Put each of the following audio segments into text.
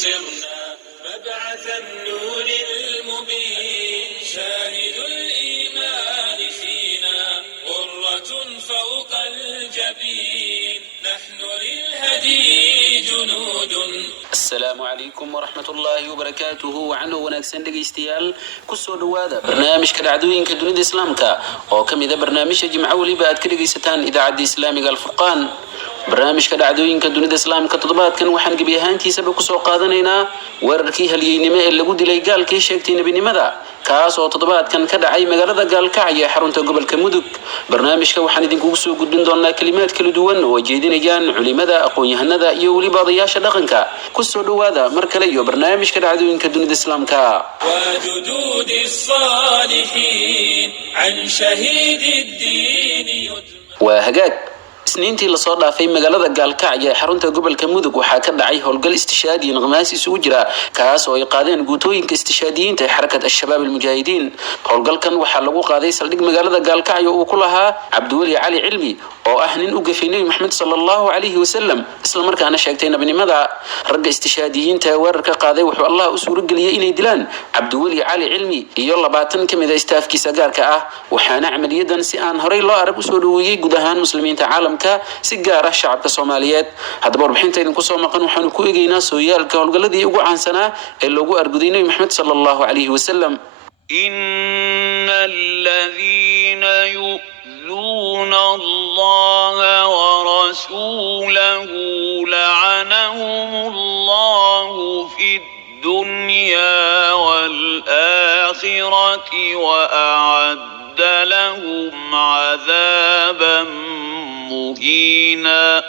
صرنا مبعث النور المبين شاهد الإيمان فينا غرة فوق الجبين نحن للهدي جنود. السلام عليكم ورحمة الله وبركاته وعنه ونكسن دقيستيال كسو دوادا برنامج كدعدوين كدونيد إسلامكا وكم إذا برنامج جمع وليبات كدقيستان إذا عد إسلامي الفرقان barnaamijka dhacdooyinka dunida islaamka toddobaadkan waxaan gebi ahaantiisaba ku soo qaadanaynaa weerarkii halyeynimo ee lagu dilay gaalkii sheegtay nebinimada kaas oo toddobaadkan ka dhacay magaalada gaalkacyo ee xarunta gobolka mudug. barnaamijka waxaan idinkugu soo gudbin doonaa kalimaad kala duwan oo jeedinayaan culimada, aqoon-yahanada iyo weliba odayaasha dhaqanka. ku soo dhawaada mar kale iyo barnaamijka dhacdooyinka dunida islaamka. وجدود الصالحين عن شهيد الدين وهجاك isniintii la soo dhaafay magaalada gaalkacyo ee xarunta gobolka mudug waxaa ka dhacay howlgal istishaadi naqmaas isugu jira kaas oo ay qaadeen guutooyinka istishaadiyiinta ee xarakad al-shabaab al-mujaahidiin. howlgalkan waxaa lagu qaaday saldhig magaalada gaalkacyo uu ku lahaa cabdiweli cali cilmi oo ah nin u gafay nabi maxamed sallallahu alayhi wasallam isla markaana sheegtay nabinimada. ragga istishaadiyiinta ee weerarka qaaday wuxuu allah u suurageliyay inay dilaan cabdiweli cali cilmi iyo 20 kamid ah istaafkiisa gaarka ah, waxaana camaliyadan si aan horey loo arag u soo dhaweeyay guud ahaan muslimiinta caalamka si gaar ah shacabka Soomaaliyeed. haddaba warbixinta idinku soo maqan waxaan ku eegaynaa sooyaalka howlgaladii ugu caansanaa ee loogu arguday nabi maxamed sallallahu alayhi wasallam. innal ladhina yu'zuna allaha wa rasulahu la'anahumullahu fid dunya wal akhirati wa a'adda lahum 'adhaban مهينا.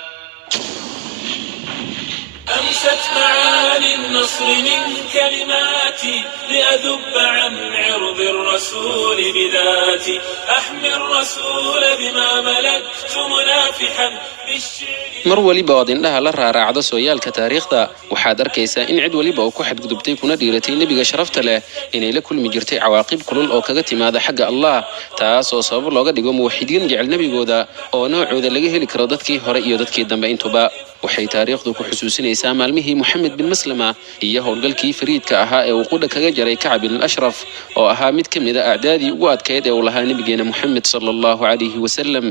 أمست معاني النصر من كلماتي لأذب عن عرض الرسول بذاتي أحمي الرسول بما ملكت منافحا mar waliba ood indhaha la raaraacdo sooyaalka taariikhda waxaad arkaysaa in cid waliba oo ku xadgudubtay kuna dhiiratay nebiga sharafta leh inay la kulmi jirtay cawaaqib kulul oo kaga timaada xagga allah, taas oo sabab looga dhigo muwaxidiin jecel nebigooda oo noocooda laga heli karo dadkii hore iyo dadkii dambe intuba. waxay taariikhdu ku xusuusinaysaa maalmihii Moxamed bin Maslama iyo howlgalkii fariidka ahaa ee uu qudha kaga jaray Kacb bin al-Ashraf oo ahaa mid kamid ah acdaadii ugu adkeyd ee uu lahaa nabigeena Moxamed sallallahu alayhi wasallam.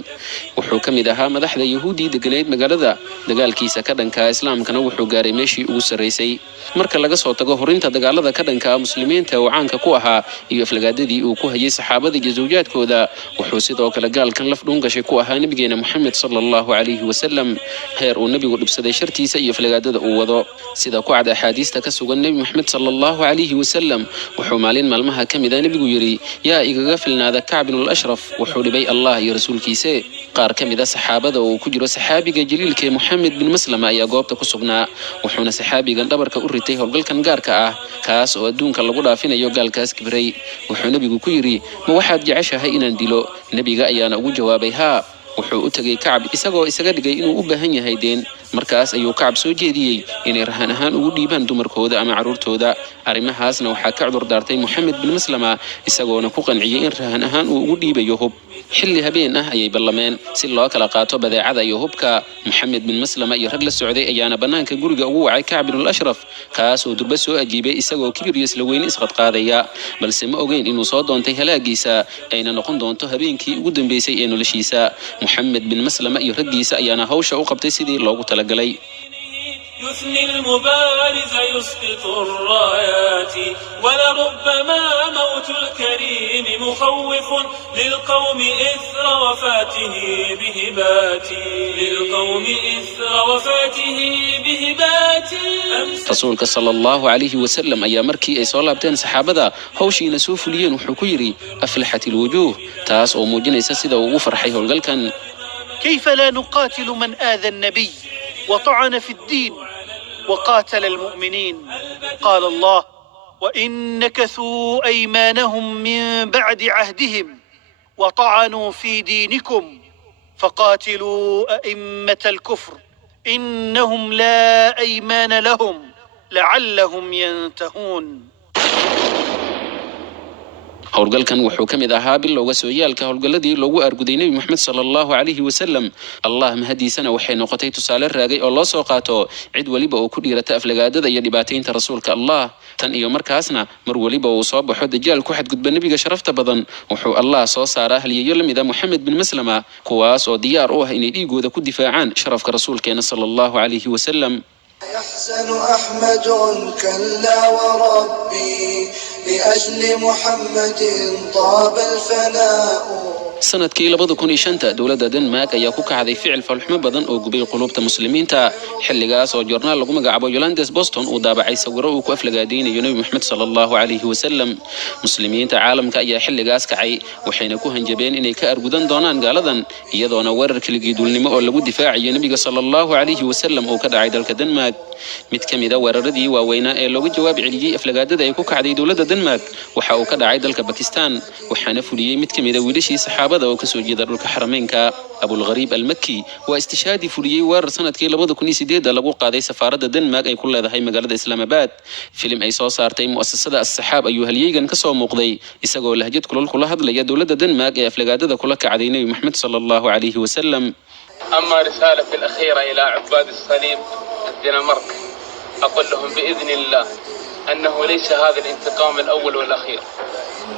wuxuu kamid ahaa madaxda yahuudi deganayd magaalada. dagaalkiisa ka dhanka islaamkana wuxuu gaaray meeshii ugu sareysay. marka laga soo tago horinta dagaalada ka dhanka muslimiinta oo caanka ku ahaa iyo aflagaadadii uu ku hayay saxaabada iyo zawjaadkooda, wuxuu sidoo kale gaalkan laf dhuun gashay ku ahaa nabigeena Moxamed sallallahu alayhi wasallam heer uu nabigu dhibsaday shartiisa iyo aflagaadada uu wado. sida ku cad axaadiista ka sugan nabi Moxamed sallallahu alayhi wasallam wuxuu maalin maalmaha kamid ah nabigu yiri yaa igaga filnaada Kacb bin al-Ashraf wuxuu dhibay allah iyo rasuulkiisa. qaar kamid ah saxaabada oo ku jiro saxaabiga jaliilka Moxamed bin Maslama ayaa goobta ku sugnaa, wuxuuna saxaabigan dhabarka u ritay howlgalkan gaarka ah kaas oo adduunka lagu dhaafinayo gaalkaas kibray. wuxuu nabigu ku yiri ma waxaad jeceshahay inaan dilo? nabiga ayaana ugu jawaabay haa. wuxuu u tagay Kacb isagoo isaga dhigay inuu u baahan yahay deen. markaas ayuu Kacb soo jeediyay inay rahan ahaan ugu dhiibaan dumarkooda ama caruurtooda. arrimahaasna waxaa ka cudur daartay Moxamed bin Maslama isagoona ku qanciyay in rahan ahaan uu ugu dhiibayo hub. xilli habeen ah ayay ballameen si loo kala qaato badeecada iyo hubka. Moxamed bin Maslama iyo rag la socday ayaana banaanka guriga ugu wacay Kacb bin al-Ashraf kaas oo durba soo ajiibay isagoo kibir iyo isla weyn isqad qaadaya, balse ma ogeyn inuu soo doontay halaagiisa ayna noqon doonto habeenkii ugu dambeysay ee noloshiisa. Moxamed bin Maslama iyo raggiisa ayaana hawsha u qabtay sidii loogu talagalay. يثني المبارز يسقط الرايات ولربما موت الكريم مخوف للقوم إثر وفاته بهباتي rasuulka sallallahu alayhi wasallam ayaa markii ay soo laabteen saxaabada hawshiina soo fuliyeen wuxuu ku yiri aflaxatil wujuh, taas oo muujinaysa sida uu u farxay howlgalkan. كيف لا نقاتل من آذى النبي وطعن في الدين وقاتل المؤمنين؟ قال الله وإن نكثوا أيمانهم من بعد عهدهم وطعنوا في دينكم فقاتلوا أئمة الكفر إنهم لا أيمان لهم لعلهم ينتهون. howlgalkan wuxuu ka mid ahaa bilowga sooyaalka howlgalladii loogu aarguday nebi moxamed sallallahu calayhi wasallam. allah mahadiisana waxay noqotay tusaale raagay oo loo soo qaato cid waliba oo ku dhiirata aflagaadada iyo dhibaataynta rasuulka allah. tan iyo markaasna mar waliba uu soo baxo dajaal ku xadgudba nebiga sharafta badan, wuxuu allah soo saaraa halyeeyo la mid ah moxamed bin maslama, kuwaas oo diyaar u ah inay dhiigooda ku difaacaan sharafka rasuulkeena sallallahu calayhi wasallam. يحسن أحمد كلا وربي لأجل محمد طاب الفناء. sanadkii 2005 dowladda Denmark ayaa ku kacday ficil falxumo badan oo gubay qulubta muslimiinta. xilligaas oo joornaal lagu magacaabo Yolandes Boston uu daabacay sawiro uu ku aflagaadeynayo Nabi Muhammad sallallahu alayhi wasallam. muslimiinta caalamka ayaa xilligaas kacay, waxayna ku hanjabeen inay ka argudan doonaan gaaladan, iyadoona weerar keligii dulnimo oo lagu difaacayo nabiga sallallahu alayhi wasallam oo ka dhacay dalka Denmark. mid ka mid ah weeraradii waaweynaa ee looga jawaab celiyay aflagaadada ay ku kacday dowladda Denmark waxa uu ka dhacay dalka Pakistan, waxaana fuliyay mid ka mid ah wiilashii saxaabada oo ka soo jeeda dhulka xarameynka. Abul Gharib al-Makki waa istishaadi fuliyay weerar sanadkii 2008 lagu qaaday safaaradda Denmark ay ku leedahay magaalada Islamabad. filim ay soo saartay mu'assasada as-saxaab ayuu halyeeygan ka soo muuqday isagoo lahjad kulul kula hadlaya dowladda Denmark ee aflagaadada kula kacday Nabi Muhammad sallallahu alayhi wasallam. أما رسالة الأخيرة إلى عباد الصليب الدنمارك، أقول لهم بإذن الله أنه ليس هذا الانتقام الأول والأخير،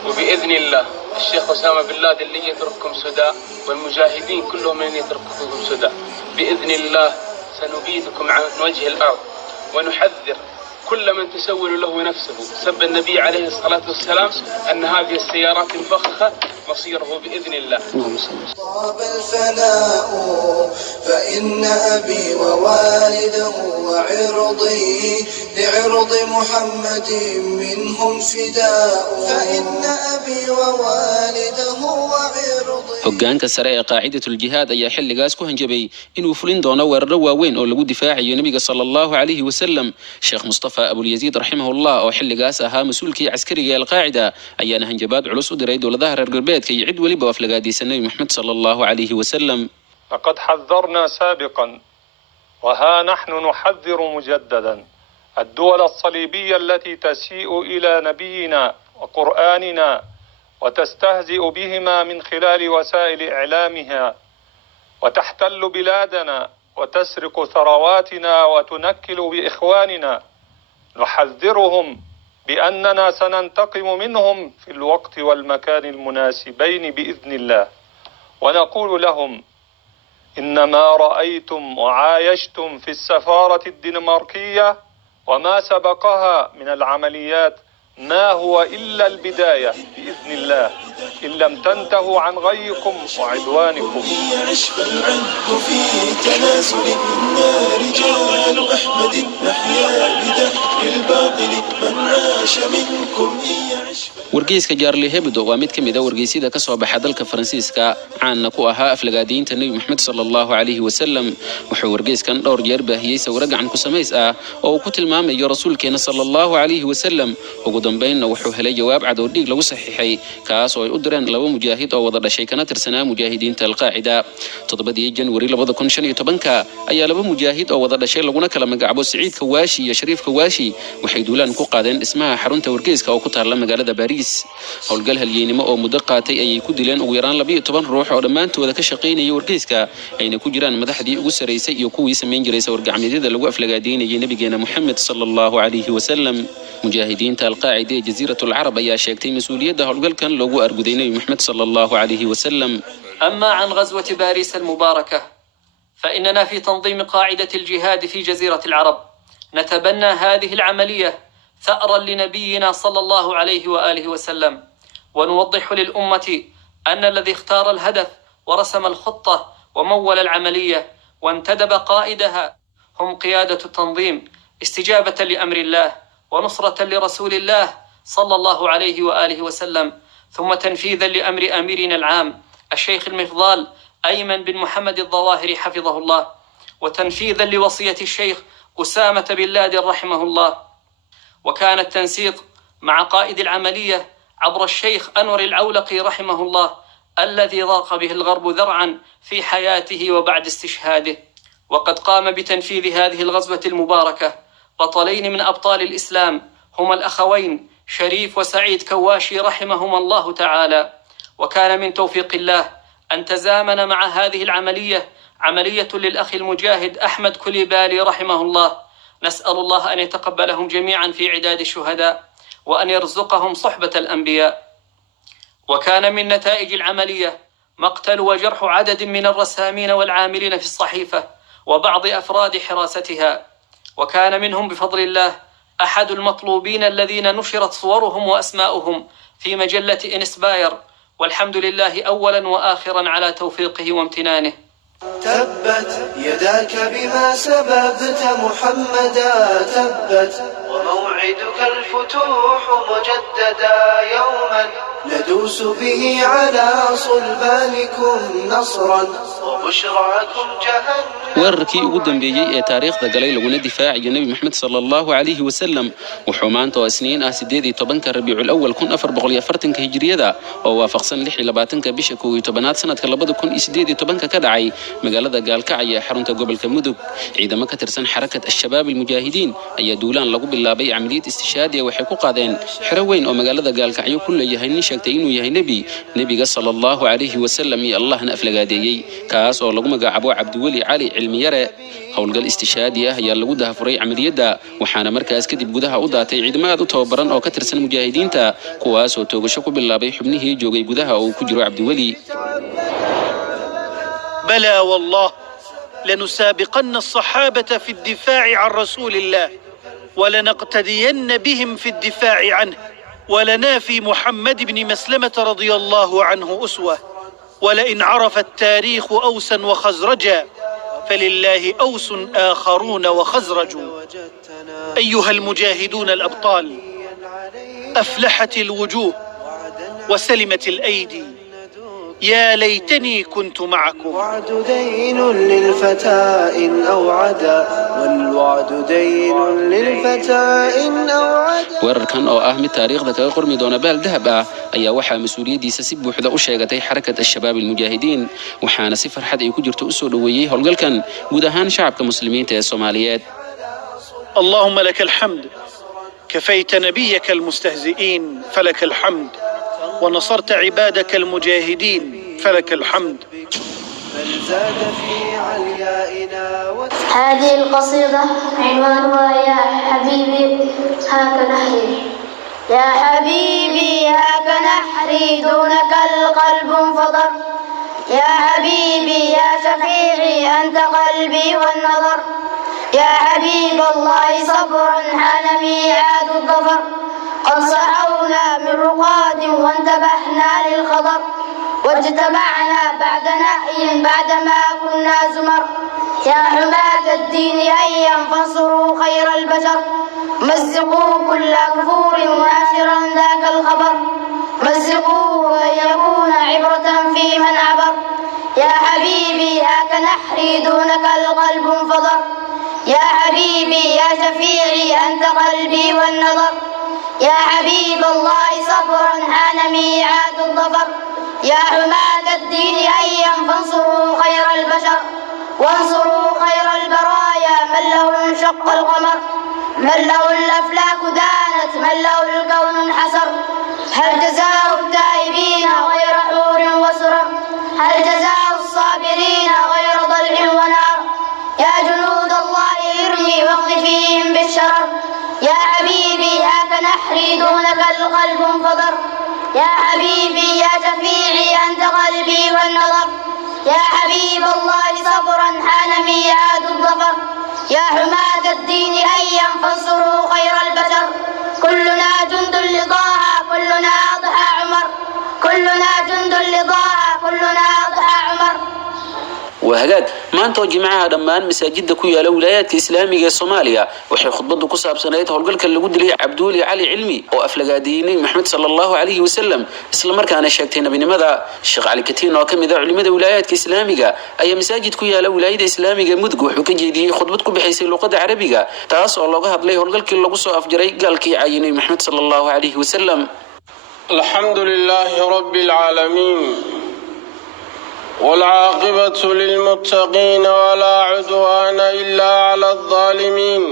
وبإذن الله الشيخ أسامة بن لادن لن يترككم سدى، والمجاهدين كلهم لن يترككم سدى. بإذن الله سنبيدكم عن وجه الأرض، ونحذر كل من تسول له نفسه سب النبي عليه الصلاة والسلام أن هذه السيارات الفخخة مصيره بإذن الله. طاب الفناء فإن أبي ووالده وعرضي لعرض محمد منهم فداء. فإن أبي ووالده وعرضي. hoggaanka sare ee qaacidatul jihaad ayaa xilligaas ku hanjabay inuu fulin doono weeraro waaweyn oo lagu difaacayo nabiga sallallahu alayhi wasallam. sheekh mustafa abul yaziid rahimahullah oo xilligaas ahaa mas'uulkii askariga ee qaacida ayaana hanjabaad culus u diray dowladaha reer galbeedka iyo cid waliba aflagaadaysan nabi muhammad sallallahu alayhi wasallam. لقد حذرنا سابقا وها نحن نحذر مجددا الدول الصليبية التي تسيء إلى نبينا وقرآننا وتستهزئ بهما من خلال وسائل إعلامها، وتحتل بلادنا وتسرق ثرواتنا وتنكل بإخواننا. نحذرهم بأننا سننتقم منهم في الوقت والمكان المناسبين بإذن الله، ونقول لهم إنما رأيتم وعايشتم في السفارة الدنماركية وما سبقها من العمليات ما هو إلا البداية بإذن الله، إن لم تنتهوا عن غيكم وعدوانكم. يعشف العهد في تنازل إنا رجال أحمد نحيا بدهر الباطل من عاش منكم يعشف. wargeyska Charlie Hebdo waa mid ka mid ah wargeysyada ka soo baxa dalka Faransiiska, caanna ku ahaa aflagaadiinta Nabi Muhammad sallallahu alayhi wasallam. wuxuu wargeyskan dhowr jeer baahiyay sawir gacan ku samays ah oo uu ku tilmaamayo rasuulkeena sallallahu alayhi wasallam. ugu dambeynna wuxuu helay jawaab cad oo dhiig lagu saxiixay, kaas oo ay u direen laba mujaahid oo wada dhashay kana tirsanaa mujaahidiinta al-qaacida. 7 Janwari 2015 ayaa laba mujaahid oo wada dhashay laguna kala magacaabo Saciid Kawaashi iyo Shariif Kawaashi waxay duulaan ku qaadeen dhismaha xarunta wargeyska oo ku taala magaalada Paris. howlgal halyeynimo oo muddo qaatay ayay ku dileen ugu yaraan 12 ruux oo dhammaantooda ka shaqeynayay wargeyska, ayna ku jiraan madaxdii ugu sareysay iyo kuwii sameyn jiray wargacmeedyada lagu aflagaadeynayay nabigeena Muhammad sallallahu alayhi wasallam. mujaahidiinta al-qaacida ee jasiiratul carab ayaa sheegtay mas'uuliyadda howlgalkan loogu arguday nabi Muhammad sallallahu alayhi wasallam. أما عن غزوة باريس المباركة فإننا في تنظيم قاعدة الجهاد في جزيرة العرب نتبنى هذه العملية ثأرا لنبينا صلى الله عليه وآله وسلم، ونوضح للأمة أن الذي اختار الهدف ورسم الخطة ومول العملية وانتدب قائدها هم قيادة التنظيم استجابة لأمر الله ونصرة لرسول الله صلى الله عليه وآله وسلم، ثم تنفيذا لأمر أميرنا العام الشيخ المفضال أيمن بن محمد الظواهري حفظه الله، وتنفيذا لوصية الشيخ أسامة بن لادن رحمه الله. وكان التنسيق مع قائد العملية عبر الشيخ أنور العولقي رحمه الله الذي ضاق به الغرب ذرعا في حياته وبعد استشهاده. وقد قام بتنفيذ هذه الغزوة المباركة بطلين من أبطال الإسلام هما الأخوين شريف وسعيد كواشي رحمهما الله تعالى. وكان من توفيق الله أن تزامن مع هذه العملية عملية للأخ المجاهد أحمد كليبالي رحمه الله. نسأل الله أن يتقبلهم جميعا في عداد الشهداء وأن يرزقهم صحبة الأنبياء. وكان من نتائج العملية مقتل وجرح عدد من الرسامين والعاملين في الصحيفة وبعض أفراد حراستها. وكان منهم بفضل الله أحد المطلوبين الذين نشرت صورهم وأسماؤهم في مجلة إنسباير، والحمد لله أولا وآخرا على توفيقه وامتنانه. تبت يداك بما سببت محمدا، تبت وموعدك الفتوح مجددا، يوما ندوس به على صلبانكم نصرا وبشراكم جهنم. weerarkii ugu dambeeyey ee taariikhda galay laguna difaaciyo Nabi Muhammad sallallahu alayhi wasallam wuxuu maanta oo isniin ah 18 Rabiicul Awwal 1440 Hijriyada oo waafaqsan 26 bisha 11 sanadka 2018 ka dhacay magaalada Gaalkacyo ee xarunta gobolka Mudug. ciidamo ka tirsan xarakad al-shabaab al-mujaahidiin ayaa duulaan lagu bilaabay amaliyad istishaadiya waxay ku qaadeen xero weyn oo magaalada Gaalkacyo ku leeyahay nin sheegtay inuu yahay nabiga sallallahu alayhi wasallam iyo Allahna aflagaadeeyay kaas oo lagu magacaabo Cabdiweli Cali cilmiyare. howlgal istishaadi ah ayaa lagu dahafuray amaliyada waxaana markaas kadib gudaha u daatay ciidamo aad u tababaran oo ka tirsan mujaahidiinta kuwaas oo toogasho ku bilaabay xubnihii joogay gudaha oo ku jiro Cabdiweli. بلى والله لنسابقن الصحابة في الدفاع عن رسول الله ولنقتدين بهم في الدفاع عنه، ولنا في محمد بن مسلمة رضي الله عنه أسوة. ولئن عرف التاريخ أوسا وخزرجا فلله أوس آخرون وخزرج. أيها المجاهدون الأبطال، أفلحت الوجوه وسلمت الأيدي، يا ليتني كنت معكم. الوعد دين للفتى إن أوعدا، والوعد دين للفتى إن أوعدا. weerarkan oo ah mid taariikhda kaga qormi doona baal dahab ah ayaa waxaa mas'uuliyadiisa si buuxda u sheegatay xarakad al-shabaab al-mujaahidiin, waxaana si farxad ay ku jirto u soo dhaweeyay howlgalkan guud ahaan shacabka muslimiinta ee Soomaaliyeed. اللهم لك الحمد، كفيت نبيك المستهزئين فلك الحمد، ونصرت عبادك المجاهدين فلك الحمد. بل زاد في عليائنا. هذه القصيدة عنوانها يا حبيبي هاك نحري، يا حبيبي هاك نحري دونك القلب انفطر، يا حبيبي يا شفيعي أنت قلبي والنظر، يا حبيب الله صبرا حان ميعاد الظفر، قد صحونا من رقاد وانتبهنا للخضر، واجتمعنا بعد نأي بعدما كنا زمر، يا حماة الدين هيا فانصروا خير البشر، مزقوا كل كفور ناشرا ذاك الخبر، مزقوه يكون عبرة في من عبر، يا حبيبي هاك نحري دونك القلب انفضر، يا حبيبي يا شفيعي أنت قلبي والنظر، يا حبيب الله صبرا حان ميعاد الظفر، يا حماة الدين هيا فانصروا خير البشر، وانصروا خير البرايا من له انشق القمر، من له الأفلاك دانت، من له الكون انحسر، هل جزاء التائبين غير حور وسرر، هل جزاء الصابرين غير ضلع ونار، يا جنود الله ارمي واقذفيهم بالشرر، يا حبيبي هاك نحري دونك القلب انفضر، يا حبيبي يا شفيعي أنت قلبي والنظر، يا حبيب الله صبرا حان ميعاد الظفر، يا حماة الدين هيا فانصروا خير البشر، كلنا جند لضاع كلنا أضحى عمر، كلنا جند لضاع كلنا أضحى عمر. وهجاد maanta oo jimcaha dhammaan masaajidda ku yaala wilaayadka islaamiga ee Soomaaliya waxay khudbadu ku saabsanayd howlgalka lagu dilay Cabdiweli Cali cilmi oo aflagaadiyay Maxamed sallallahu alayhi wasallam isla markaana sheegtay nabinimada. Sheekh Cali Katiin oo kamid ah culimada wilaayadka islaamiga ayaa masaajid ku yaala wilaayada islaamiga Mudug wuxuu ka jeediyay khudbad ku bixisay luqadda Carabiga taas oo looga hadlay howlgalkii lagu soo afjaray gaalkii caayinay Maxamed sallallahu alayhi wasallam. alhamdulillahi rabbil alamin والعاقبة للمتقين ولا عدوان إلا على الظالمين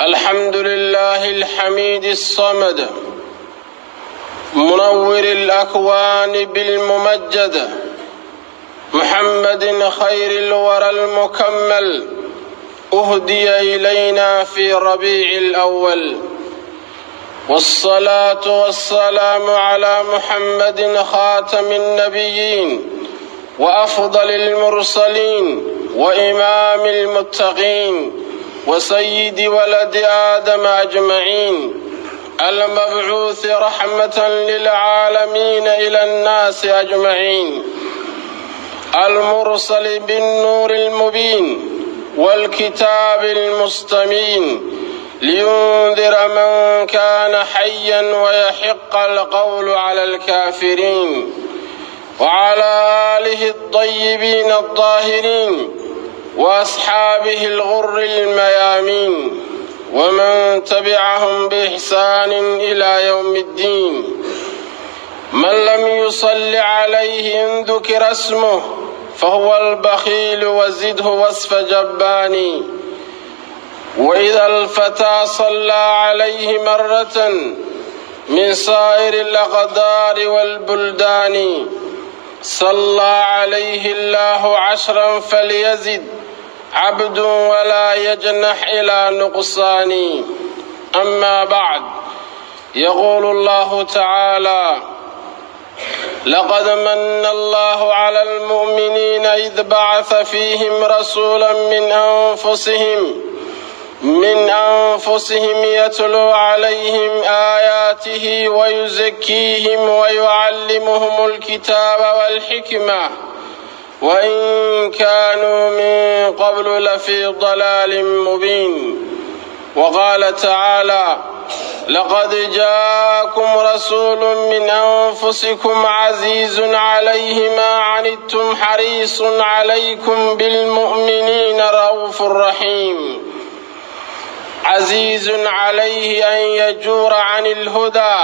الحمد لله الحميد الصمد منور الأكوان بالممجد محمد خير الورى المكمل أهدي إلينا في ربيع الأول والصلاة والسلام على محمد خاتم النبيين وأفضل المرسلين وإمام المتقين وسيد ولد آدم أجمعين المبعوث رحمة للعالمين إلى الناس أجمعين المرسل بالنور المبين والكتاب المستمين لينذر من كان حيا ويحق القول على الكافرين وعلى آله الطيبين الطاهرين وأصحابه الغر الميامين ومن تبعهم بإحسان إلى يوم الدين. من لم يصل عليه إن ذكر اسمه فهو البخيل وزده وصف جباني. وإذا الفتى صلى عليه مرة من سائر الأقدار والبلدان صلى عليه الله 10 فليزد عبد ولا يجنح إلى نقصان. أما بعد، يقول الله تعالى: لقد من الله على المؤمنين إذ بعث فيهم رسولا من أنفسهم يتلو عليهم آياته ويزكيهم ويعلمهم الكتاب والحكمة وإن كانوا من قبل لفي ضلال مبين. وقال تعالى: لقد جاءكم رسول من أنفسكم عزيز عليه ما عنتم حريص عليكم بالمؤمنين رؤوف رحيم. عزيز عليه أن يجور عن الهدى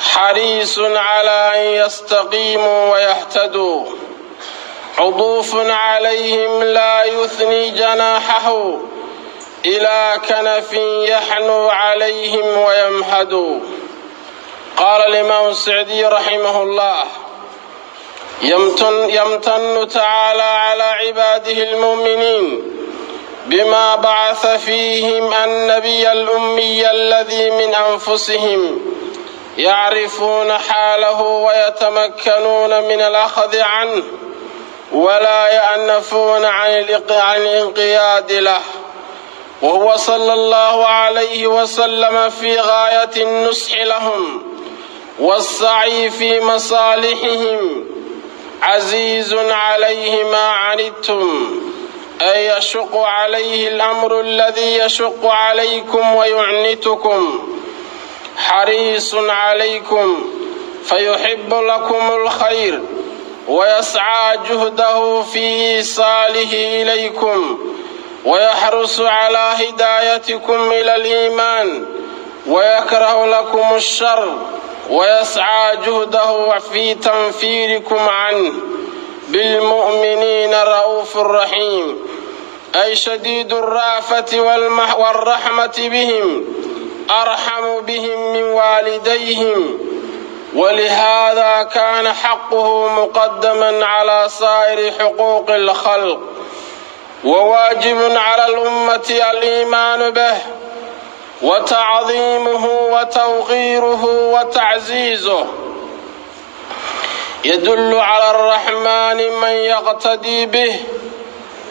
حريص على أن يستقيموا ويهتدوا. عطوف عليهم لا يثني جناحه إلى كنف يحنو عليهم ويمهد. قال الإمام السعدي رحمه الله: يمتن تعالى على عباده المؤمنين بما بعث فيهم النبي الأمي الذي من أنفسهم يعرفون حاله ويتمكنون من الأخذ عنه ولا يأنفون عن الانقياد له. وهو صلى الله عليه وسلم في غاية النصح لهم والسعي في مصالحهم. عزيز عليه ما عنتم، أي يشق عليه الأمر الذي يشق عليكم ويعنتكم. حريص عليكم فيحب لكم الخير ويسعى جهده في إيصاله إليكم ويحرص على هدايتكم إلى الإيمان ويكره لكم الشر ويسعى جهده في تنفيركم عنه. بالمؤمنين رؤوف رحيم، أي شديد الرأفة والرحمة بهم، أرحم بهم من والديهم. ولهذا كان حقه مقدما على سائر حقوق الخلق. وواجب على الأمة الإيمان به وتعظيمه وتوقيره وتعزيزه. يدل على الرحمن من يقتدي به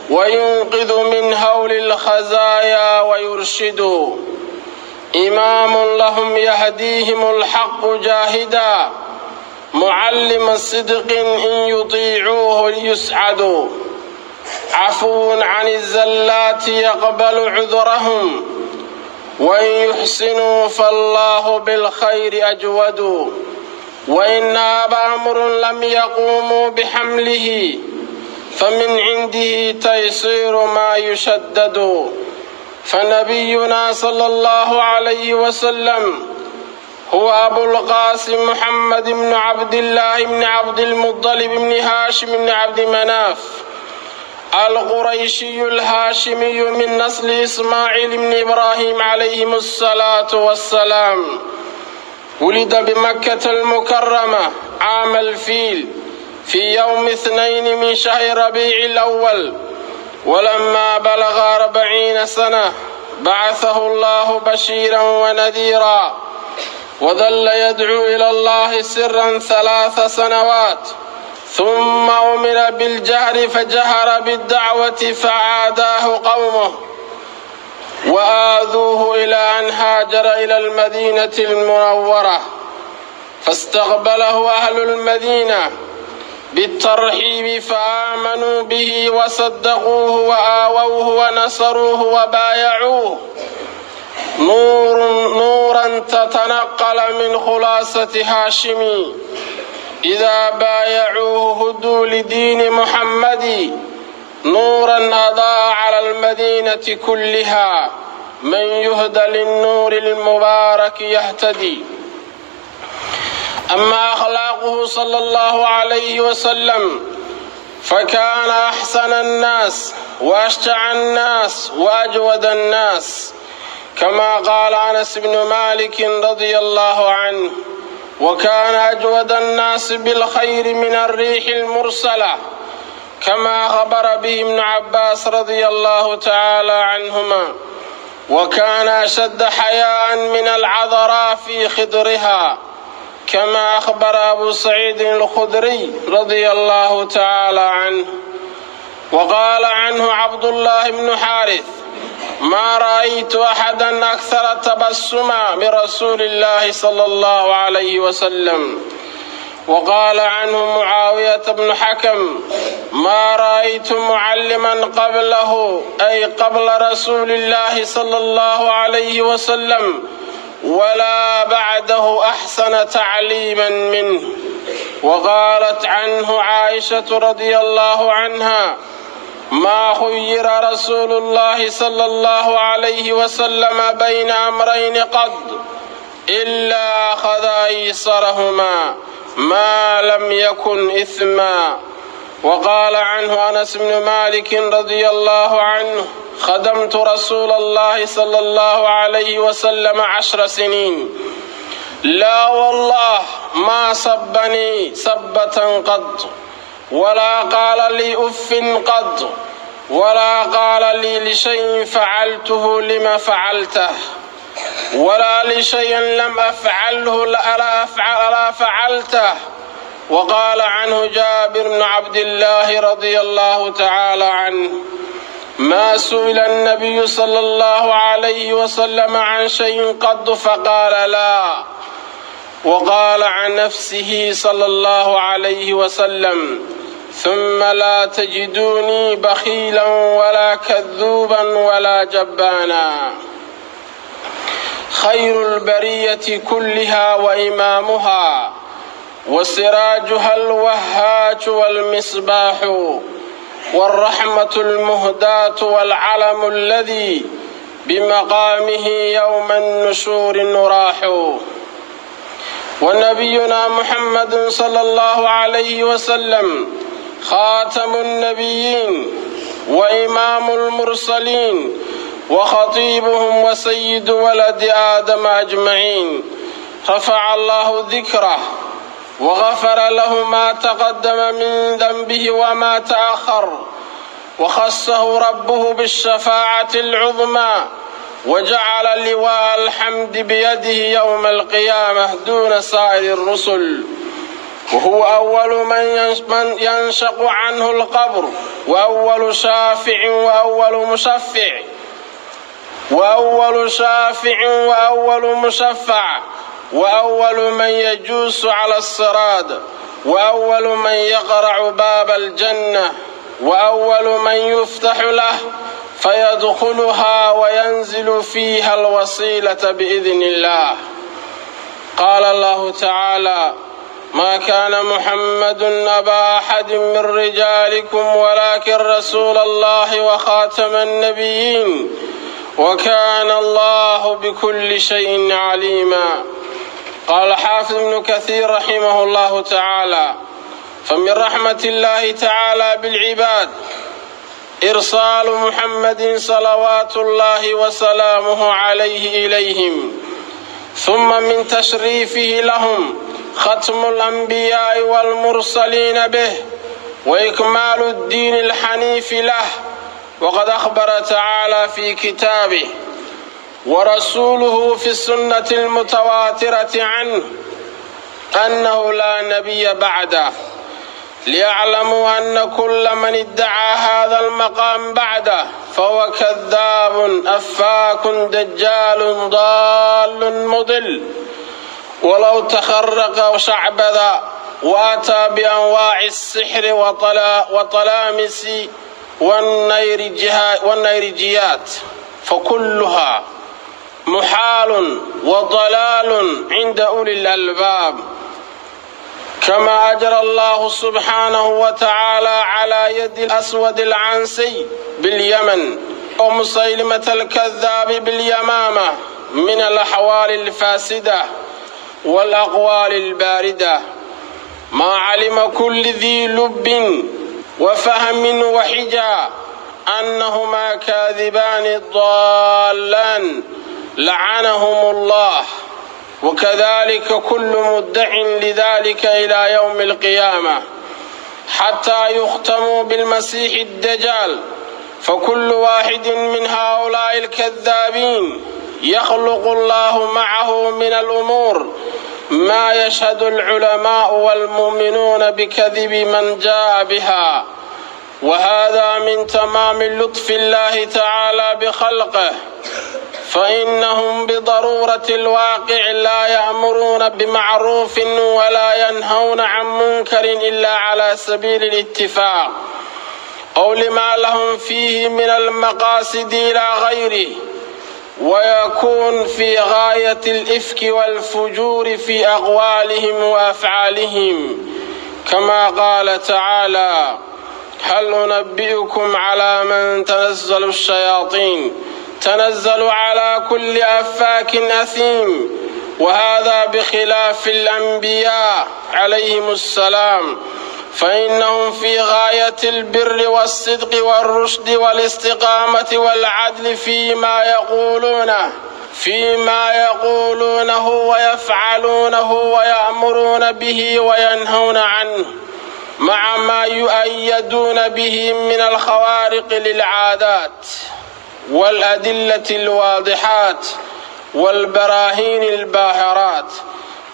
وينقذ من هول الخزايا ويرشد. إمام لهم يهديهم الحق جاهدا معلم الصدق إن يطيعوه يسعدوا. عفو عن الزلات يقبل عذرهم وإن يحسنوا فالله بالخير أجود. وإن آب أمر لم يقوموا بحمله فمن عنده تيسير ما يشدد. فنبينا صلى الله عليه وسلم هو أبو القاسم محمد بن عبد الله بن عبد المطلب بن هاشم بن عبد مناف القريشي الهاشمي من نسل إسماعيل بن إبراهيم عليهم الصلاة والسلام. ولد بمكة المكرمة عام الفيل في يوم 2 من شهر ربيع الأول، ولما بلغ 40 سنة بعثه الله بشيرا ونذيرا، وظل يدعو إلى الله سرا 3 سنوات، ثم أمر بالجهر فجهر بالدعوة فعاداه قومه وآذوه إلى أن هاجر إلى المدينة المنورة، فاستقبله أهل المدينة بالترحيب فآمنوا به وصدقوه وآووه ونصروه وبايعوه. نورا تتنقل من خلاصة هاشمي، إذا بايعوه هدوا لدين محمد، نورا أضاء على المدينة كلها، من يهدى للنور المبارك يهتدي. أما أخلاقه صلى الله عليه وسلم فكان أحسن الناس وأشجع الناس وأجود الناس، كما قال أنس بن مالك رضي الله عنه: وكان أجود الناس بالخير من الريح المرسلة، كما خبر به ابن عباس رضي الله تعالى عنهما. وكان أشد حياء من العذراء في خدرها، كما أخبر أبو سعيد الخدري رضي الله تعالى عنه. وقال عنه عبد الله بن حارث: ما رأيت أحدا أكثر تبسما برسول الله صلى الله عليه وسلم. وقال عنه معاوية بن حكم: ما رأيت معلما قبله، أي قبل رسول الله صلى الله عليه وسلم، ولا بعده أحسن تعليما منه. وقالت عنه عائشة رضي الله عنها: ما خير رسول الله صلى الله عليه وسلم بين أمرين قد إلا أخذ أيسرهما ما لم يكن إثما. وقال عنه أنس بن مالك رضي الله عنه: خدمت رسول الله صلى الله عليه وسلم 10 سنين، لا والله ما صبني سبة قط، ولا قال لي أف قط، ولا قال لي لشيء فعلته لما فعلته، ولا لشيء لم أفعله ألا فعلته. وقال عنه جابر بن عبد الله رضي الله تعالى عنه: ما سئل النبي صلى الله عليه وسلم عن شيء قط فقال لا. وقال عن نفسه صلى الله عليه وسلم: ثم لا تجدوني بخيلا ولا كذوبا ولا جبانا. خير البرية كلها وإمامها، وسراجها الوهاج والمصباح، والرحمة المهداة والعلم الذي بمقامه يوم النشور نراح. ونبينا محمد صلى الله عليه وسلم خاتم النبيين وإمام المرسلين وخطيبهم وسيد ولد آدم أجمعين، رفع الله ذكره وغفر له ما تقدم من ذنبه وما تأخر، وخصه ربه بالشفاعة العظمى، وجعل لواء الحمد بيده يوم القيامة دون سائر الرسل، وهو أول من ينشق عنه القبر، وأول شافع وأول مشفع، وأول مشفع، وأول من يجوس على الصراط، وأول من يقرع باب الجنة، وأول من يفتح له فيدخلها وينزل فيها الوصيلة بإذن الله. قال الله تعالى: ما كان محمد أبا أحد من رجالكم ولكن رسول الله وخاتم النبيين وكان الله بكل شيء عليما. قال حافظ ابن كثير رحمه الله تعالى: فمن رحمة الله تعالى بالعباد إرسال محمد صلوات الله وسلامه عليه إليهم، ثم من تشريفه لهم ختم الأنبياء والمرسلين به وإكمال الدين الحنيف له. وقد أخبر تعالى في كتابه ورسوله في السنة المتواترة عنه أنه لا نبي بعده، ليعلموا أن كل من ادعى هذا المقام بعده فهو كذاب أفاك دجال ضال مضل، ولو تخرق وشعبذ وأتى بأنواع السحر وطلامس والنيرجيات فكلها محال وضلال عند أولي الألباب. كما أجرى الله سبحانه وتعالى على يد الأسود العنسي باليمن ومسيلمة الكذاب باليمامة من الأحوال الفاسدة والأقوال الباردة، ما علم كل ذي لب وفهم وحجة أنهما كاذبان ضالان لعنهم الله، وكذلك كل مدع لذلك إلى يوم القيامة حتى يختموا بالمسيح الدجال. فكل واحد من هؤلاء الكذابين يخلق الله معه من الأمور ما يشهد العلماء والمؤمنون بكذب من جاء بها، وهذا من تمام لطف الله تعالى بخلقه، فإنهم بضرورة الواقع لا يأمرون بمعروف ولا ينهون عن منكر إلا على سبيل الاتفاق أو لما لهم فيه من المقاصد إلى غيره، ويكون في غاية الإفك والفجور في أقوالهم وأفعالهم، كما قال تعالى: هل أنبئكم على من تنزل الشياطين تنزل على كل أفاك أثيم. وهذا بخلاف الأنبياء عليهم السلام، فإنهم في غاية البر والصدق والرشد والاستقامة والعدل فيما يقولونه ويفعلونه ويأمرون به وينهون عنه، مع ما يؤيدون به من الخوارق للعادات والأدلة الواضحات والبراهين الباهرات،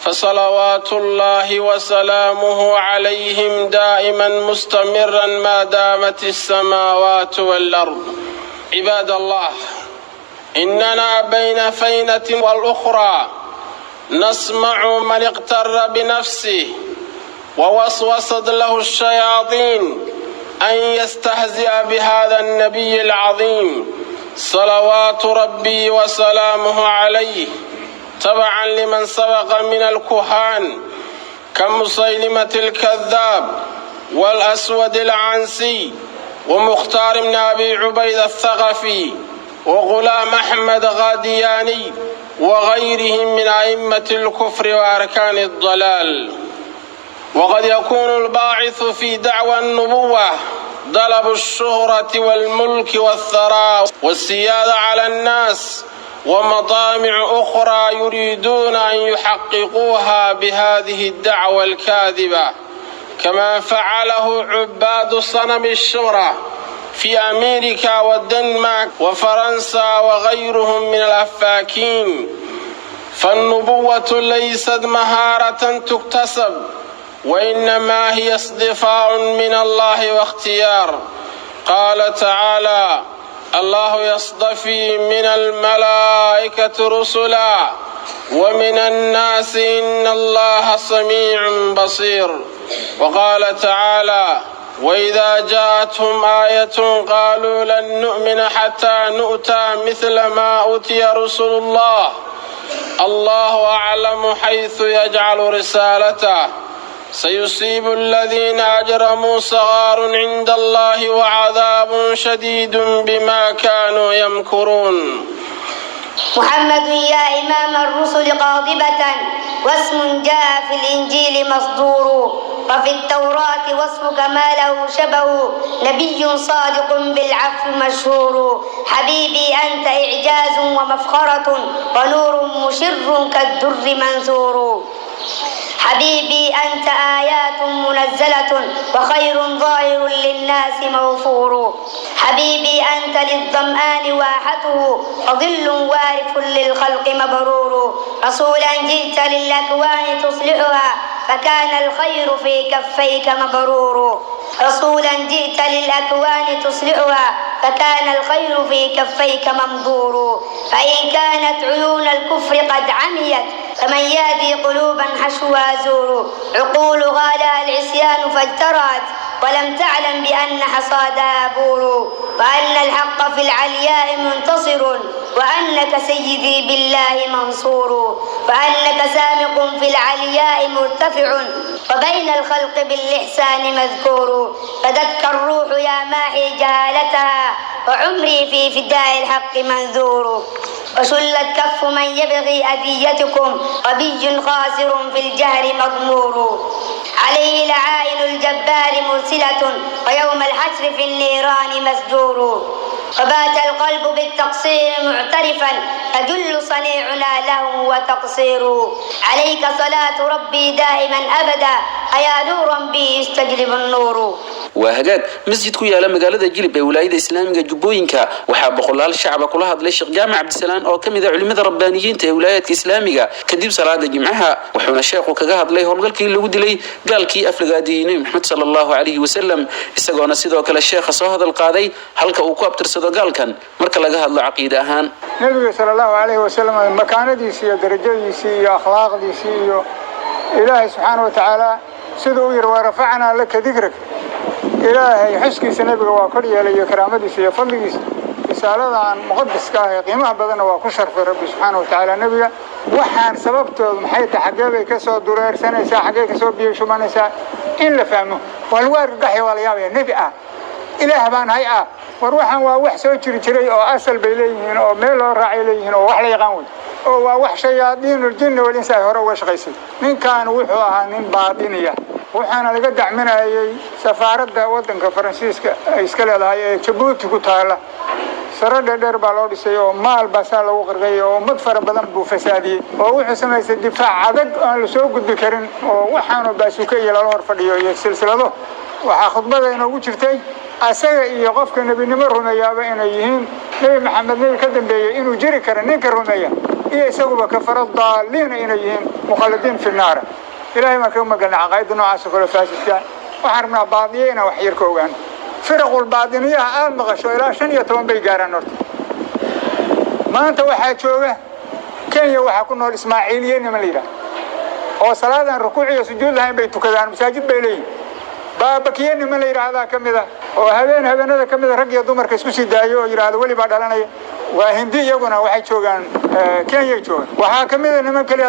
فصلوات الله وسلامه عليهم دائما مستمرا ما دامت السماوات والأرض. عباد الله، إننا بين فينة والأخرى نسمع من اغتر بنفسه ووسوست له الشياطين أن يستهزئ بهذا النبي العظيم صلوات ربي وسلامه عليه، تبعا لمن سبق من الكهان كمسيلمة الكذاب والأسود العنسي ومختار بن أبي عبيد الثقفي وغلام أحمد غادياني وغيرهم من أئمة الكفر وأركان الضلال. وقد يكون الباعث في دعوى النبوة طلب الشهرة والملك والثراء والسيادة على الناس، ومطامع أخرى يريدون أن يحققوها بهذه الدعوة الكاذبة، كما فعله عباد صنم الشهرة في أمريكا والدنمارك وفرنسا وغيرهم من الأفاكين. فالنبوة ليست مهارة تكتسب، وإنما هي اصطفاء من الله واختيار. قال تعالى: الله يصطفي من الملائكة رسلا ومن الناس إن الله سميع بصير. وقال تعالى: وإذا جاءتهم آية قالوا لن نؤمن حتى نؤتى مثل ما أوتي رسل الله، الله أعلم حيث يجعل رسالته، سيصيب الذين أجرموا صغار عند الله وعذاب شديد بما كانوا يمكرون. محمد يا إمام الرسل قاطبة، واسم جاء في الإنجيل مصدور، وفي التوراة وصفك ما له شبه نبي صادق بالعفو مشهور حبيبي أنت إعجاز ومفخرة ونور مشر كالدر منثور حبيبي أنت آيات منزلة وخير ظاهر للناس موفور حبيبي أنت للظمآن واحته وظل وارف للخلق مبرور رسولا جئت للأكوان تصلحها فكان الخير في كفيك مبرور رسولا جئت للأكوان تصلحها فكان الخير في كفيك ممدور فإن كانت عيون الكفر قد عميت فمن يهدي قلوبا حشوها زور عقول غالها العصيان فاجترأت ولم تعلم بأن حصادها بور وأن الحق في العلياء منتصر وأنك سيدي بالله منصور وأنك سامق في العلياء مرتفع وبين الخلق بالإحسان مذكور فدك الروح يا ماحي جهالتها وعمري في فداء الحق منذور وشلت كف من يبغي أذيتكم غبي خاسر في الجهر مضمور عليه لعائن الجبار مرسلة ويوم الحشر في النيران مسجور وبات القلب بالتقصير معترفا أجل صنيعنا له وتقصير عليك صلاة ربي دائما أبدا أيا نورا بي يستجلب النور وهجاج مسجد كويا لما قال ذا جيل بولاية الإسلام جبوينكا وحاب قلها الشعب كلها هذا الشيخ جامع عبد السلام أو كم إذا علماء ربانيين ولاية الإسلامية كديب صلاة جمعها وحنا الشيخ وكجاهد ليه هم قال كي اللي ودي لي قال كي أفلقادين محمد صلى الله عليه وسلم استجونا سيدا وكل الشيخ صهد القاضي هلك وكوب ترصد قال كان مرك لجاهد العقيدة هان النبي صلى الله عليه وسلم مكانة ديسية درجة ديسية أخلاق ديسية إلهي سبحانه وتعالى سدوير ورفعنا لك ذكرك إلهي حسكي سنبي وكريه لي كرامتي سي فضلي رسالة عن مقدس كاه قيمة بدنا وكشر في ربي سبحانه وتعالى نبيه وحان سببته محيط حجابي كسو درير سنة سا حجابي كسو بيشو ما نسا إلا فهمه والوارد قحي واليابي نبي إله بان هاي وروحا ووح سوى تشري أو أصل بيليهن أو ميلو راعي ليهن أو وحلي يغنون أو وح شياطين الجن والإنسان هرو وش غيسي من كان وحوها من باطنية وحنا لقد منها سفارة ودنك فرنسيسكا إسكالي هاي جبوتي كتالا سرد درب على السيو مال بسال وقرقي ومدفر بدن بفسادي وحسنا الدفاع عدد السوق الذكرين وحنا باسوكي للور فديو سلسلة waxaa khudbada inoogu jirtay asaga iyo qofka nebinimo rumeeyaaba inay yihiin nebi maxamed nebi ka dambeeyey inuu jiri karo ninka rumeeya iyo isaguba kafaro daaliina inay yihiin mukhalladiin fi naara ilaahay ma ka magalna caqaayada noocaas oo kale faasidka waxaan rabnaa baadiye inaan wax yar ka ogaan firqul baadiniyaha aad maqasho ilaa 15 bay gaaraan horta maanta waxaa jooga Kenya waxaa ku nool Ismaaciiliyiin ma liira oo salaadan rukuuc iyo sujuud lahayn bay tukadaan masaajid bay leeyihiin baabakiyeen ma la yiraahdaa kamida oo habeenada kamida rag iyo dumarka isku sii daayo oo yiraahdo wali ba dhalanaya waa hindi iyaguna waxay joogaan Kenya joogan waxa kamida niman kale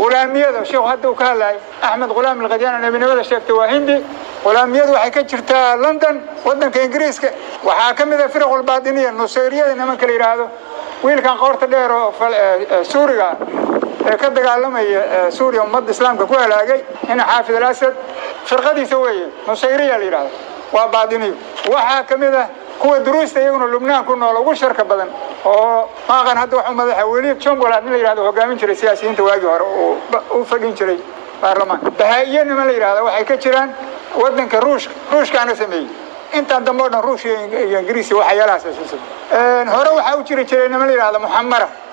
gulaamiyada sheekh hadda uu ka hadlay Ahmed Gulaam al-Qadiyan nabinimada sheegtay waa hindi gulaamiyadu waxay ka jirtaa London wadanka Ingiriiska waxa kamida firqul baadiniya nusayriyada niman kale yiraahdo wiilkan qoorta dheer oo Suuriga ka dagaalamaya Suuriya ummadda islaamka ku halaagay in Xaafid al-Asad فرقديسه ويه نصيريه اللي يراهdo waa baadiniyo waxa kamida kuwa duruusta iyaguna Lubnaan ku nool ugu sharka badan oo maaqan hadda waxa madaxa waliid Chombola la yiraahdo hogaamin jiray siyaasiyiinta waagi hore oo u fadhin jiray baarlamaan bahaayeen ma la yiraahdo waxay ka jiraan wadanka Ruushka ana sameeyay inta damboodna Ruushka iyo Ingiriisi waxa yalaas hore waxa u jiray ma la yiraahdo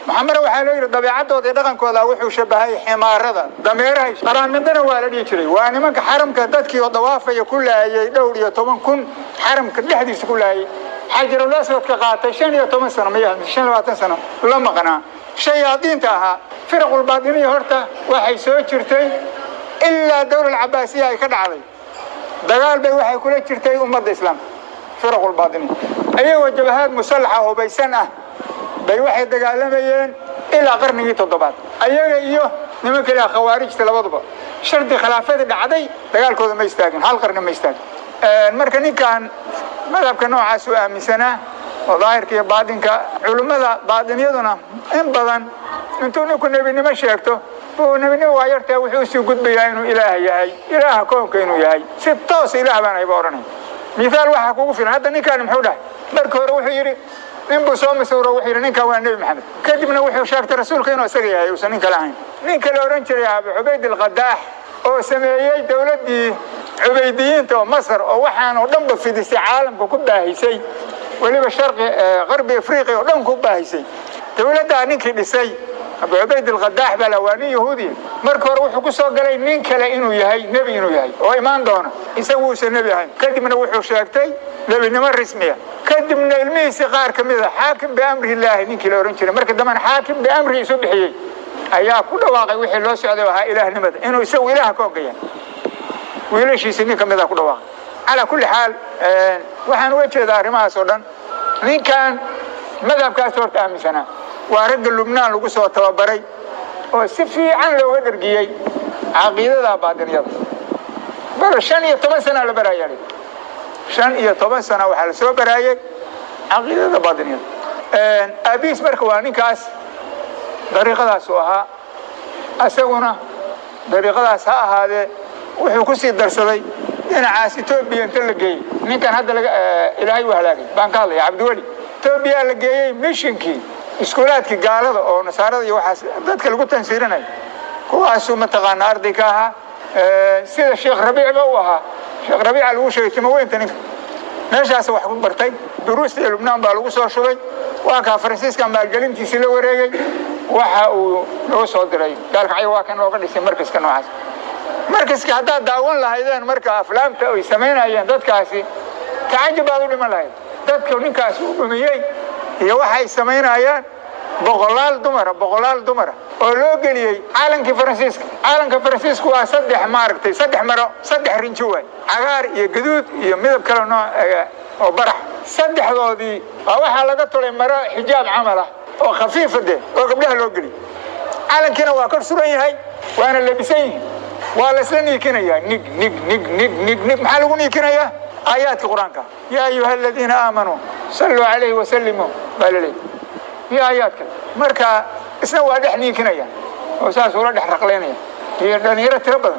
محمد waxaa loo yiri dabeecadooda iyo dhaqankooda wuxuu shabahay ximaarada dameeraha qaraanadana waa la dhigi jiray waa nimanka xaramka dadkii oo dawaafay ku laayay dhowr iyo 10,000 xaramka dhexdiisa ku laayay xajar al-aswad ka qaatay 15 sano ma yahay 25 sano la maqnaa shayaadiinta aha firqul baadiniya horta waxay soo jirtay ilaa dawlad al-Abbaasiya ay ka dhacday dagaal bay waxay kula jirtay ummadda islaamka firqul baadiniya ayagoo jabahaad musallaxa oo baysan ah bay waxay dagaalamayeen ilaa qarnigii 7 ayaga iyo niman kale khawaarijta labaduba shardi khilaafada dhacday dagaalkooda ma istaagin hal qarni ma istaagin marka ninkan madhabka noocaas oo aaminsana oo daahirka iyo baadinka culimada baadiniyaduna in badan intuu ninku nabinimo sheegto ونبي ويرتى وحوسي قد بيانو إله يهي إله كون كينو يهي ستوس إله بان عبارني مثال واحد كوفين هذا نكان محوده مركو روحي يري nin buu soo masuuro wuxuu yiri ninka waa nabi maxamed kadibna wuxuu sheegtay rasuulka inuu isaga yahay oo ninka lahayn ninka la oran jiray Abu Ubayd al-Qaddah oo sameeyay dawladii Ubaydiyiinta oo Masar oo waxaan oo dhanba fidisay caalamka ku baahisay waliba sharqi qarbi Afriqiya oo dhan ku baahisay dawladda ninkii dhisay Abu Ubayd al-Qaddah baa lawaani yahuudi markii hore wuxuu ku soo galay nin kale inuu yahay nabi inuu yahay oo imaan doona isagu uu nabi ahayn kadibna wuxuu sheegtay nabinimo rasmiya kadibna ilmihiisa qaar kamid ah xaakim bi amri ilaahi ninkii la oran jiray markii dambe xaakim bi amri isu bixiyay ayaa ku dhawaaqay wixii loo socday waxa ilaahnimada inuu isagu ilaah ka ogyahay wiilashiisa nin kamid ah ku dhawaaqay ala kulli xaal waxaan u jeedaa arrimahaas oo dhan ninkan madhabkaas horta aaminsana waa rag Lubnaan lagu soo tababaray oo si fiican looga dhargiyay aqoonta baadiniyada bar 15 sano la barayay 15 sano waxa la soo barayay aqoonta baadiniyada abiis marka waa ninkaas dariiqadaas oo ahaa asaguna dariiqadaas ha ahaade wuxuu ku sii darsaday dhinacaas Itoobiya inta la geeyay ninkan hadda Ilaahay u halaagay baan ka hadlay Cabdiwali Itoobiya la geeyay missionkii iskuulaadkii gaalada oo nasaarada iyo waxaas dadka lagu tansiirinay kuwaas ma taqaan arday ka aha sida Sheekh Rabiic ba u ahaa Sheekh Rabiic lagu sheegay timaweynta ninka meeshaas wax ku bartay duruusta Lubnaan baa lagu soo shubay waa ka Faransiiska maalgelintiisa la wareegay waxa uu loo soo diray dalka ay waa kan looga dhisay markaska noocaas markaska hadda daawan lahaydeen marka aflaamta ay sameynayeen dadkaasi taajib baa u dhiman lahayd dadka ninkaas u dhumiyay iyo waxay sameynayaan boqolaal dumar oo loo geliyay caalamka Faransiiska waa saddex rinji way cagaar iyo gaduud iyo midab kale oo barax saddexdoodii waxa laga tolay maro xijaab camal ah oo khafiif ah oo gabdhaha loo geliyay caalamkina waa kor suran yahay waana labisan yihiin waa la isla niikinaya nig maxaa lagu niikinaya آيات القرآن يا أيها الذين آمنوا صلوا عليه وسلموا بالله يا آيات مركا اسنوا دحني كنيا وساس ولا دحرق لنا هي دنيره تربد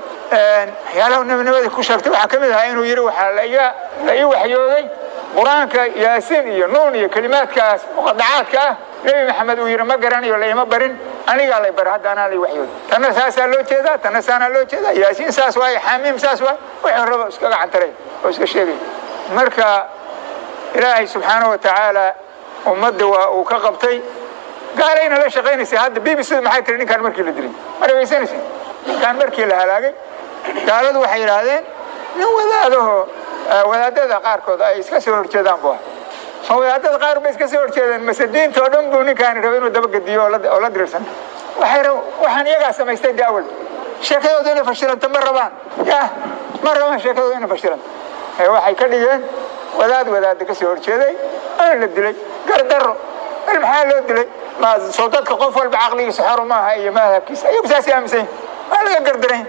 يا لو نبي كشفت waxa kamid inuu yiri waxa la ii waxyooday quraanka yaasiin iyo nuun iyo kalimaadkaas muqaddacaadka nabi maxamed uu yiri ma garanayo la ima barin aniga la bar hadda ana la waxyooday tan saasa loo jeedaa tan saana loo jeedaa yaasiin saas way xamiim saas way wuxuu rabo iska gacantaray oo iska sheegay marka ilaahay subhanahu wa ta'ala ummadda waa uu ka qabtay gaalayna la shaqeynaysa hadda BBC maxay tiri ninkan markii la dilay marwaysanaysa ninkan markii la halaagay gaaladu waxay yiraahdeen nin wadaadada qaarkood ay iska soo horjeedaan buu wadaadada qaar bay iska soo horjeedaan masadiinta oo dhan buu ninkan rabo inuu daba gadiyo oo la dirsan waxaan iyaga samaystay daawal sheekadooda inay fashilanta ma rabaan sheekadooda inay fashilanta waxay ka dhigeen wadaad ka soo horjeeday aan la dilay gardaro maxaa loo dilay ma soo dadka qof walba aqligiisa xor ma aha iyo madhabkiisa iyo bisaasi aaminsan waa laga gardaray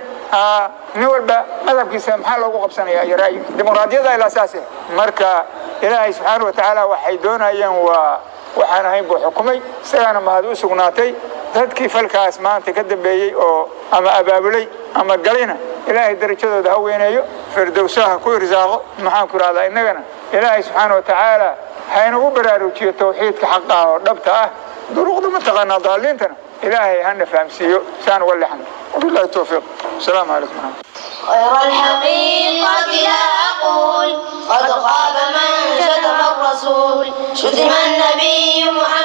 nin walba madhabkiisa maxaa loogu qabsanayaa iyo ra'yi dimuqraadiyada ila asaasi marka ilaahay subhanahu wa ta'ala waxay doonayeen waxaan ahayn buu xukumay isagana mahad u sugnaatay dadkii falkaas maanta ka dambeeyay oo ama abaabulay ama galina ilaahay darajadooda ha weyneeyo firdawsaha ku irsaaqo maxaan ku raada inagana ilaahay subhanahu wa ta'ala haynagu baraarujiyo tawxiidka xaqqa oo dhabta ah duruqda mataqaana daalintana ilaahay hana fahamsiyo saan walaxan wabillahi tawfiiq assalamu alaykum غير الحقيقة لا أقول قد خاب من شتم الرسول شتم النبي محمد